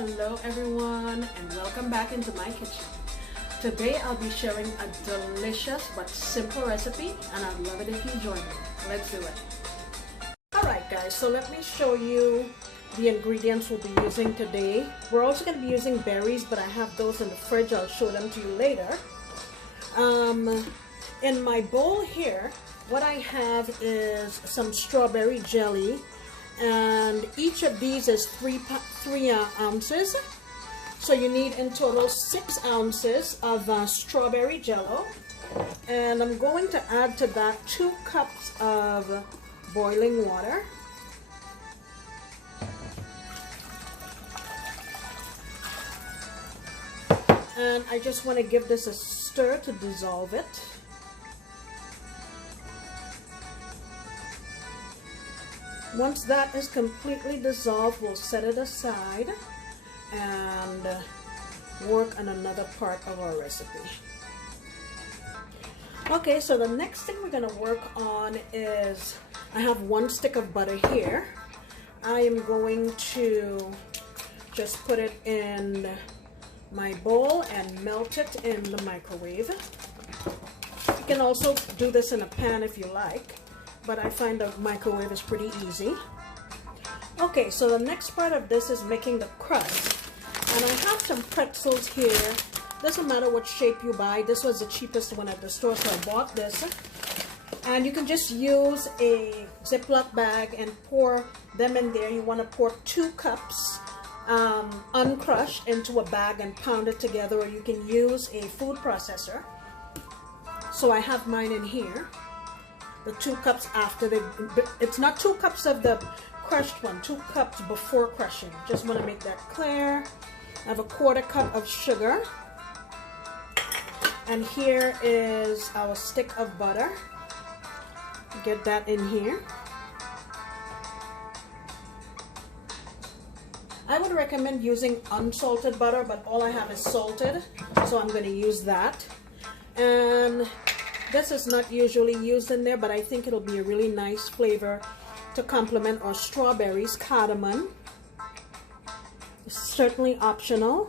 Hello everyone and welcome back into my kitchen. Today I'll be sharing a delicious but simple recipe and I'd love it if you join me. Let's do it. Alright guys, so let me show you the ingredients we'll be using today. We're also going to be using berries, but I have those in the fridge. I'll show them to you later. In my bowl here, what I have is some strawberry jelly, and each of these is three ounces. So you need in total 6 ounces of strawberry jello, and I'm going to add to that 2 cups of boiling water. And I just want to give this a stir to dissolve it. Once that is completely dissolved, we'll set it aside and work on another part of our recipe. Okay, so the next thing we're going to work on is, I have 1 stick of butter here. I am going to just put it in my bowl and melt it in the microwave. You can also do this in a pan if you like, but I find the microwave is pretty easy. Okay, so the next part of this is making the crust. And I have some pretzels here. Doesn't matter what shape you buy. This was the cheapest one at the store, so I bought this. And you can just use a Ziploc bag and pour them in there. You want to pour 2 cups uncrushed into a bag and pound it together, or you can use a food processor. So I have mine in here. The 2 cups after it's not 2 cups of the crushed one, 2 cups before crushing. Just want to make that clear. I have a 1/4 cup of sugar, and here is our stick of butter. Get that in here. I would recommend using unsalted butter, but all I have is salted, so I'm going to use that. And this is not usually used in there, but I think it'll be a really nice flavor to complement our strawberries. Cardamom. It's certainly optional.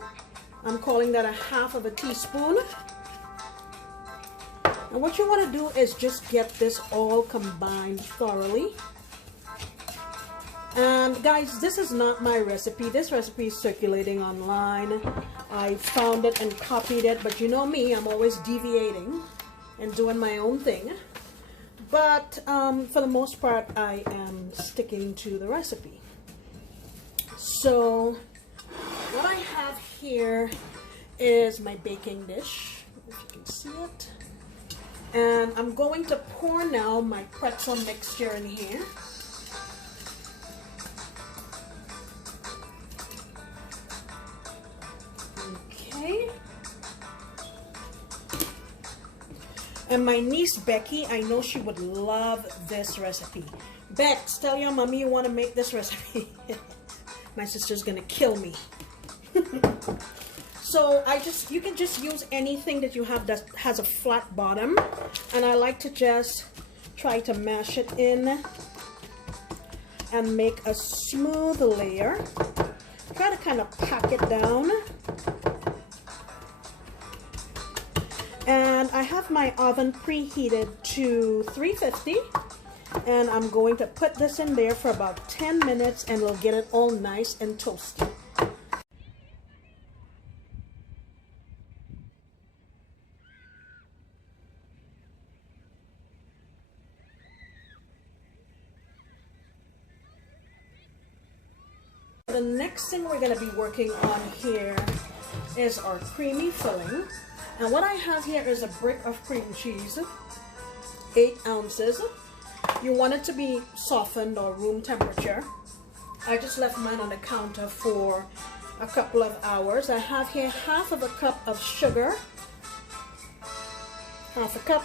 I'm calling that a 1/2 teaspoon. And what you want to do is just get this all combined thoroughly. And guys, this is not my recipe. This recipe is circulating online. I found it and copied it, but you know me, I'm always deviating and doing my own thing. But for the most part, I am sticking to the recipe. So what I have here is my baking dish, if you can see it. And I'm going to pour now my pretzel mixture in here. Okay. And my niece Becky, I know she would love this recipe. Bex, tell your mommy you want to make this recipe. My sister's gonna kill me. So you can just use anything that you have that has a flat bottom, and I like to just try to mash it in and make a smooth layer. Try to kind of pack it down. And I have my oven preheated to 350, and I'm going to put this in there for about 10 minutes and we'll get it all nice and toasty. The next thing we're going to be working on here is our creamy filling. And what I have here is a brick of cream cheese, 8 ounces. You want it to be softened or room temperature. I just left mine on the counter for a couple of hours. I have here 1/2 cup of sugar, 1/2 cup.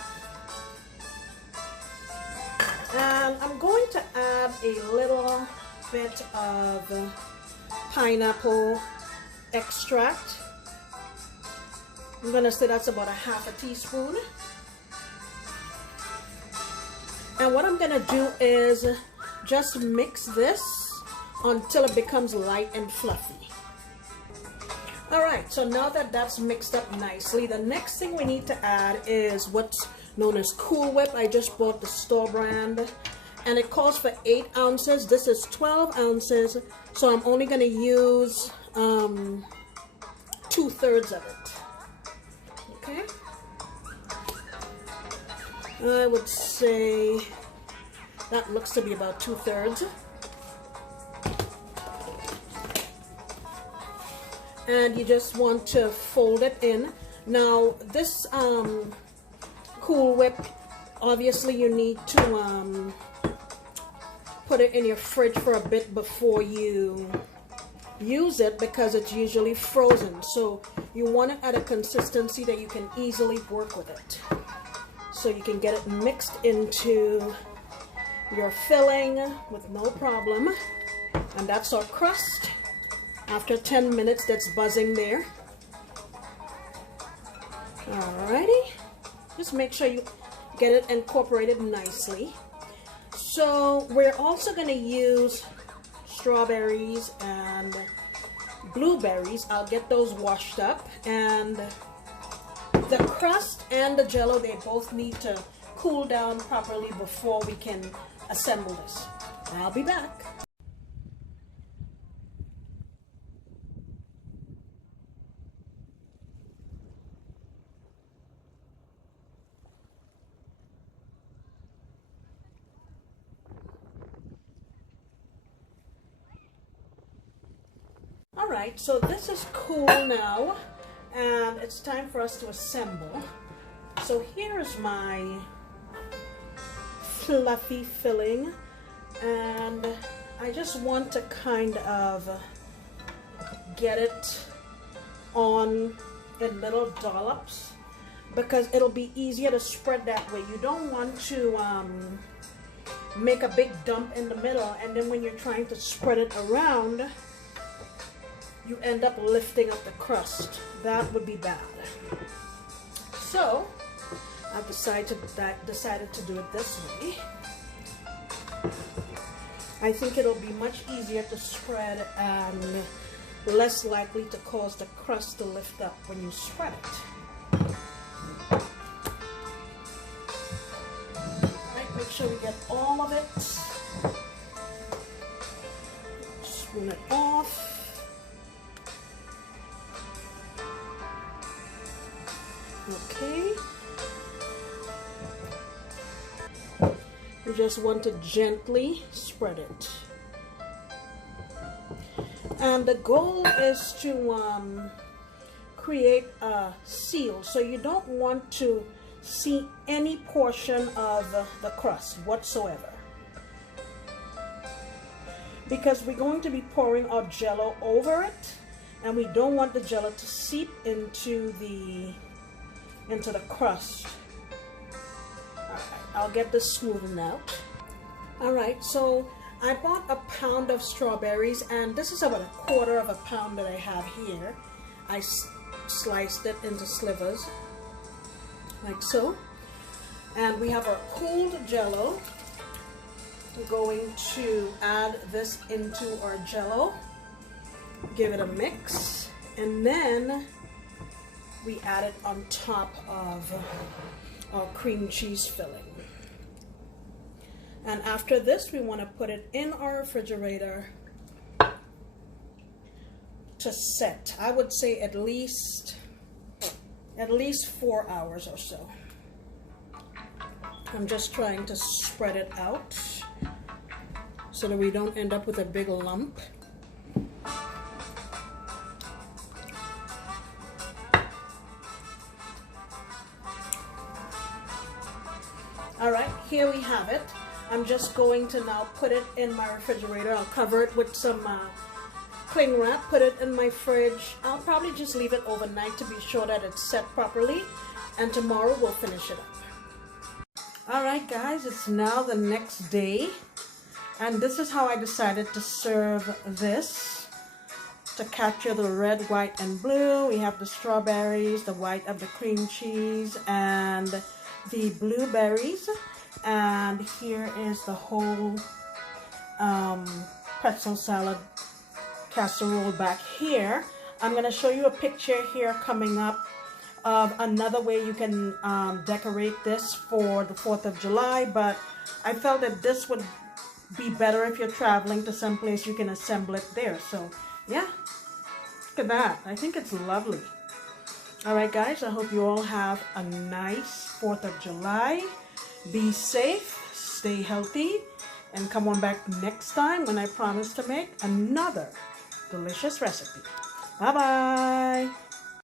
And I'm going to add a little bit of pineapple extract. I'm going to say that's about a 1/2 teaspoon. And what I'm going to do is just mix this until it becomes light and fluffy. All right, so now that that's mixed up nicely, the next thing we need to add is what's known as Cool Whip. I just bought the store brand, and it calls for 8 ounces. This is 12 ounces, so I'm only going to use 2/3 of it. Okay, I would say that looks to be about 2/3. And you just want to fold it in. Now this Cool Whip, obviously you need to put it in your fridge for a bit before you use it, because it's usually frozen. So you want it at a consistency that you can easily work with it, so you can get it mixed into your filling with no problem. And that's our crust. After 10 minutes, that's buzzing there. Alrighty, just make sure you get it incorporated nicely. So we're also going to use strawberries and blueberries. I'll get those washed up, and the crust and the jello, they both need to cool down properly before we can assemble this. I'll be back. Alright, so this is cool now, and it's time for us to assemble. So here is my fluffy filling, and I just want to kind of get it on in little dollops, because it'll be easier to spread that way. You don't want to make a big dump in the middle, and then when you're trying to spread it around, you end up lifting up the crust. That would be bad. So I've decided to do it this way. I think it'll be much easier to spread and less likely to cause the crust to lift up when you spread it. Alright, make sure we get all of it. Spoon it off. Okay, you just want to gently spread it, and the goal is to create a seal, so you don't want to see any portion of the crust whatsoever, because we're going to be pouring our jello over it, and we don't want the jello to seep into the crust. Alright, I'll get this smoothened out. Alright, so I bought a pound of strawberries, and this is about 1/4 pound that I have here. I sliced it into slivers, like so. And we have our cooled jello. We're going to add this into our jello, give it a mix, and then we add it on top of our cream cheese filling. And after this, we want to put it in our refrigerator to set. I would say at least 4 hours or so. I'm just trying to spread it out so that we don't end up with a big lump. Alright, here we have it. I'm just going to now put it in my refrigerator. I'll cover it with some cling wrap, put it in my fridge. I'll probably just leave it overnight to be sure that it's set properly, and tomorrow we'll finish it up. Alright guys, it's now the next day, and this is how I decided to serve this. To capture the red, white, and blue, we have the strawberries, the white of the cream cheese, and the blueberries, and here is the whole pretzel salad casserole back here. I'm going to show you a picture here coming up of another way you can decorate this for the 4th of July, but I felt that this would be better if you're traveling to some place you can assemble it there. So yeah, look at that. I think it's lovely. All right, guys, I hope you all have a nice 4th of July. Be safe, stay healthy, and come on back next time when I promise to make another delicious recipe. Bye-bye.